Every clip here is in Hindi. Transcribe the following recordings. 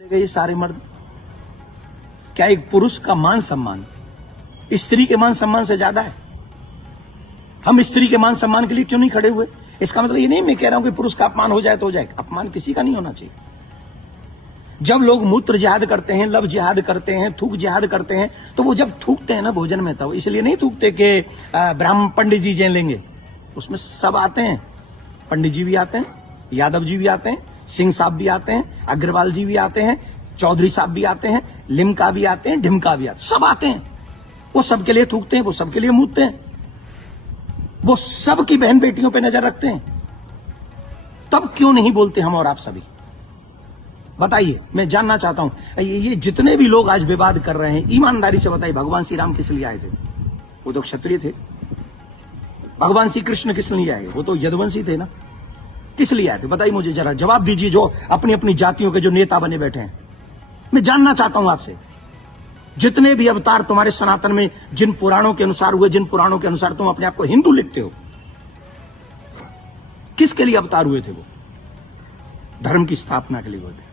चले गए ये सारे मर्द। क्या एक पुरुष का मान सम्मान स्त्री के मान सम्मान से ज्यादा है? हम स्त्री के मान सम्मान के लिए क्यों नहीं खड़े हुए? इसका मतलब ये नहीं मैं कह रहा हूं कि पुरुष का अपमान हो जाए तो हो जाए, अपमान किसी का नहीं होना चाहिए। जब लोग मूत्र जिहाद करते हैं, लव जिहाद करते हैं, थूक जिहाद करते हैं, तो वो जब थूकते हैं ना भोजन में, तब इसलिए नहीं थूकते कि ब्राह्मण पंडित जी जेल लेंगे। उसमें सब आते हैं, पंडित जी भी आते हैं, यादव जी भी आते हैं, सिंह साहब भी आते हैं, अग्रवाल जी भी आते हैं, चौधरी साहब भी आते हैं, लिमका भी आते हैं, ढिमका भी आते हैं, सब आते हैं। वो सबके लिए थूकते हैं, वो सबके लिए मूतते हैं, वो सबकी बहन बेटियों पे नजर रखते हैं। तब क्यों नहीं बोलते हम और आप सभी? बताइए, मैं जानना चाहता हूं। ये जितने भी लोग आज विवाद कर रहे हैं, ईमानदारी से बताइए, भगवान श्री राम किस लिए आए थे? वो तो क्षत्रिय थे। भगवान श्री कृष्ण किस लिए आए? वो तो यदुवंशी थे ना। किस लिए आए थे? बताइए मुझे, जरा जवाब दीजिए, जो अपनी अपनी जातियों के जो नेता बने बैठे हैं। मैं जानना चाहता हूं आपसे, जितने भी अवतार तुम्हारे सनातन में जिन पुराणों के अनुसार हुए, जिन पुराणों के अनुसार तुम अपने आप को हिंदू लिखते हो, किसके लिए अवतार हुए थे? वो धर्म की स्थापना के लिए हुए थे।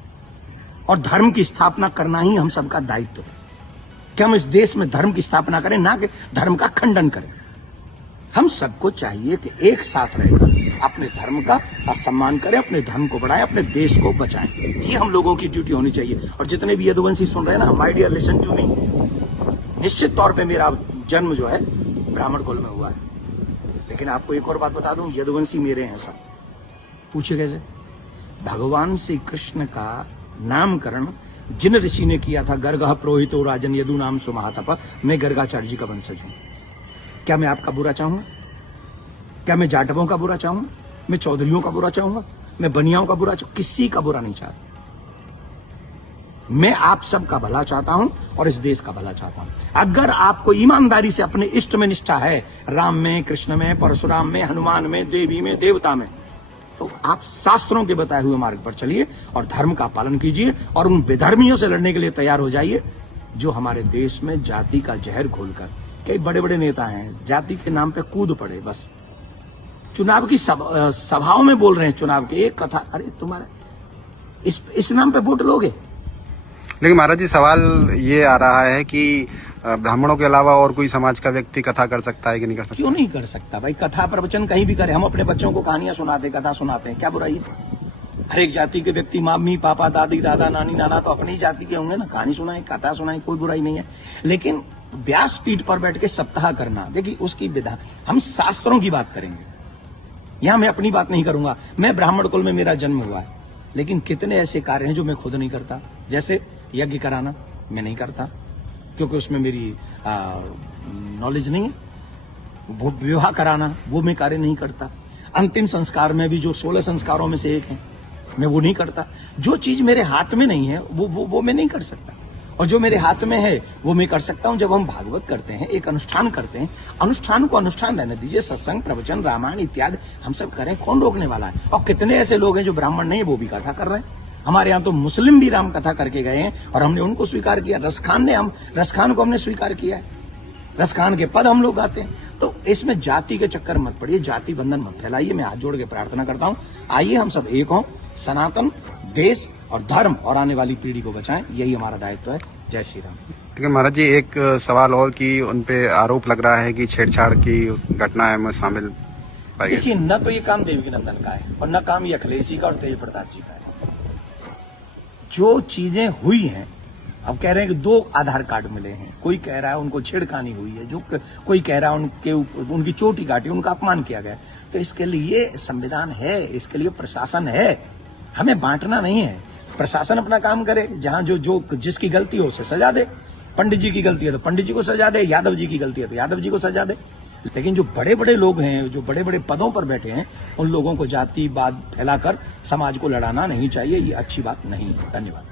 और धर्म की स्थापना करना ही हम सबका दायित्व है कि हम इस देश में धर्म की स्थापना करें, ना कि धर्म का खंडन करें। हम सबको चाहिए कि एक साथ रहकर अपने धर्म का सम्मान करें, अपने धर्म को बढ़ाएं, अपने देश को बचाएं। ये हम लोगों की ड्यूटी होनी चाहिए। और जितने भी यदुवंशी सुन रहे हैं ना, my dear listen to me. निश्चित तौर पे मेरा जन्म जो है ब्राह्मण कुल में हुआ है, लेकिन आपको एक और बात बता दूं, यदुवंशी मेरे हैं सब। पूछिए कैसे? भगवान श्री कृष्ण का नामकरण जिन ऋषि ने किया था, गर्गः पुरोहितो राजन यदु नाम सुमहातप, मैं गर्गाचार्य जी का वंशज हूं। क्या मैं आपका बुरा चाहूंगा? क्या मैं जाटवों का बुरा चाहूंगा? मैं चौधरियों का बुरा चाहूंगा? मैं बनियाओं का बुरा चाहूंगा? किसी का बुरा नहीं चाहता। मैं आप सबका भला चाहता हूं और इस देश का भला चाहता हूं। अगर आपको ईमानदारी से अपने इष्ट में निष्ठा है, राम में, कृष्ण में, परशुराम में, हनुमान में, देवी में, देवता में, तो आप शास्त्रों के बताए हुए मार्ग पर चलिए और धर्म का पालन कीजिए और उन बेधर्मियों से लड़ने के लिए तैयार हो जाइए जो हमारे देश में जाति का जहर घोलकर, कई बड़े बड़े नेता हैं, जाति के नाम पे कूद पड़े। बस चुनाव की सभाओं में बोल रहे हैं, चुनाव की एक कथा, अरे तुम्हारे इस नाम पे वोट लोगे? लेकिन महाराज जी, सवाल ये आ रहा है कि ब्राह्मणों के अलावा और कोई समाज का व्यक्ति कथा कर सकता है कि नहीं कर सकता? क्यों नहीं कर सकता भाई? कथा प्रवचन कहीं भी करे। हम अपने बच्चों को कहानियां सुनाते, कथा सुनाते हैं, क्या बुराई है? हर एक जाति के व्यक्ति, मम्मी पापा, दादी दादा, नानी नाना तो अपनी जाति के होंगे ना। कहानी सुनाए, कथा सुनाए, कोई बुराई नहीं है। लेकिन व्यासपीठ पर बैठ के सप्ताह करना, देखिए उसकी विधा, हम शास्त्रों की बात करेंगे। यहां मैं अपनी बात नहीं करूंगा। मैं ब्राह्मण कुल में मेरा जन्म हुआ है, लेकिन कितने ऐसे कार्य हैं जो मैं खुद नहीं करता। जैसे यज्ञ कराना मैं नहीं करता, क्योंकि उसमें मेरी नॉलेज नहीं है। विवाह कराना वो मैं कार्य नहीं करता। अंतिम संस्कार में भी जो 16 संस्कारों में से एक है, मैं वो नहीं करता। जो चीज मेरे हाथ में नहीं है वो मैं नहीं कर सकता, और जो मेरे हाथ में है वो मैं कर सकता हूं। जब हम भागवत करते हैं, एक अनुष्ठान करते हैं, अनुष्ठान को अनुष्ठान रहने दीजिए। सत्संग, प्रवचन, रामायण इत्यादि हम सब करें, कौन रोकने वाला है? और कितने ऐसे लोग हैं जो ब्राह्मण नहीं, वो भी कथा कर रहे हैं। हमारे यहाँ तो मुस्लिम भी राम कथा करके गए हैं और हमने उनको स्वीकार किया। रसखान को हमने स्वीकार किया है। रसखान के पद हम लोग गाते हैं। तो इसमें जाति के चक्कर मत पड़िए, जाति बंधन मत फैलाइए। मैं हाथ जोड़ के प्रार्थना करता हूं, आइए हम सब एक हों, सनातन देश और धर्म और आने वाली पीढ़ी को बचाएं। यही हमारा दायित्व है। जय श्री राम। ठीक है महाराज जी, एक सवाल और कि उनपे आरोप लग रहा है कि छेड़छाड़ की घटना में शामिल पाई गई। देखिए, न तो ये काम देवकी नंदन का है और न काम ये अखिलेश जी का और तेज प्रताप जी का है। जो चीजें हुई हैं, अब कह रहे हैं कि 2 आधार कार्ड मिले हैं। कोई कह रहा है उनको छेड़खानी हुई है, जो कोई कह रहा है उनकी चोटी काटी, उनका अपमान किया गया। तो इसके लिए संविधान है, इसके लिए प्रशासन है। हमें बांटना नहीं है। प्रशासन अपना काम करे, जहां जो जिसकी गलती हो उसे सजा दे। पंडित जी की गलती है तो पंडित जी को सजा दे, यादव जी की गलती है तो यादव जी को सजा दे। लेकिन जो बड़े बड़े लोग हैं, जो बड़े बड़े पदों पर बैठे हैं, उन लोगों को जातिवाद फैलाकर समाज को लड़ाना नहीं चाहिए। ये अच्छी बात नहीं है। धन्यवाद।